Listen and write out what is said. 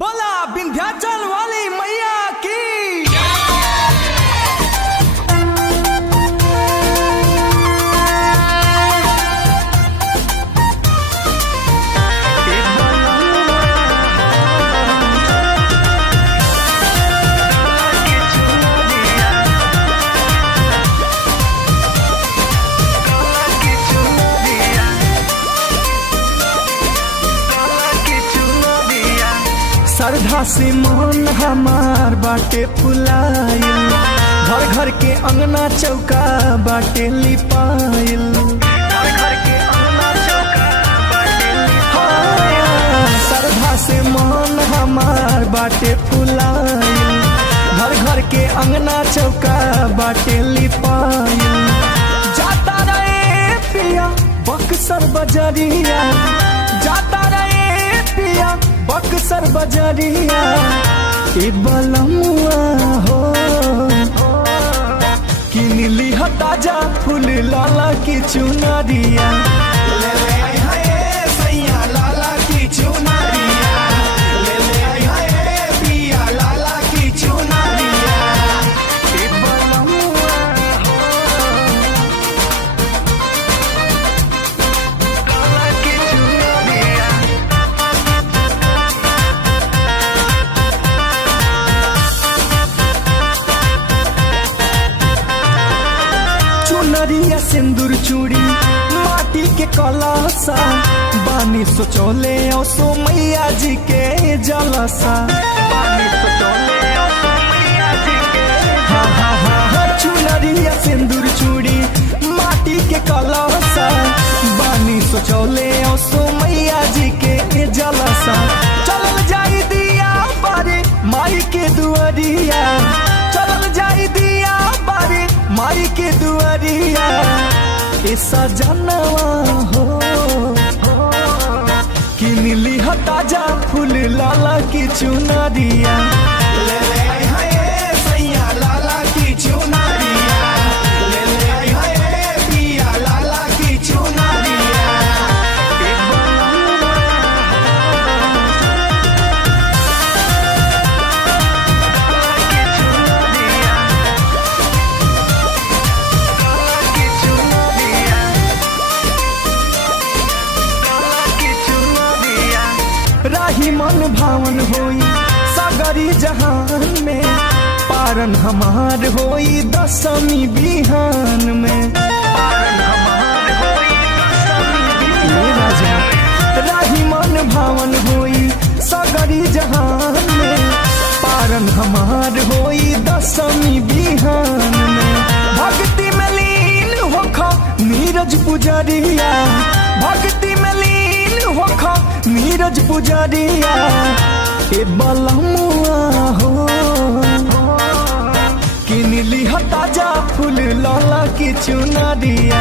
बोला विंध्याचल वाली मैया की। श्रद्धा से मन हमार बाटे फुलाइल, घर घर के अंगना चौका बाटे लिपाइल। श्रद्धा से मन हमार बाटे फुलाइल, घर घर के अंगना चौका बाटे लिपाइल। जाता रहे पिया बक्सर बजरिया, जाता रहे पिया बक्सर बजरिया। ए बलमुआ हो कि नीली ताजा फूल लाला की चुनरिया, ले ले हाय सैया लाला की चुनरिया, ले ले हाय पिया लाला की चुनरिया। ए बलमुआ हो लाला की चुनरिया। चुनरिया सिंदूर चूड़ी माटी के कलसा, बानी सोचोले सो मैया जी के जलसा। हाँ हाँ हाँ हाँ चुनरिया सिंदूर चूड़ी माटी के कलसा, बानी सोचोले सो मैया जी के जलसा। चलल जाई दिया बारे माई के दुआरिया, चलल जाई दिया बारे माई के दुआरिया। ए सजनवा हो कि नीली ताजा फूल लाला की चुनरिया, ले ले हाय सैया लाला की चुनरिया, ले ले हाय पिया लाला की चुनरिया। ए राही मन भावन होई सागरी जहान में, पारन हमार होई दशमी बिहान में। राही मन भावन होई सागरी जहान में, पारन हमार होई दशमी बिहान में। भक्ति में लीन होखो नीरज पुजरिया, भक्ति में लीन होखो नीरज पुजरिया। ए बलमुआ हो कि नीली ताजा फूल लाला की चुनरिया,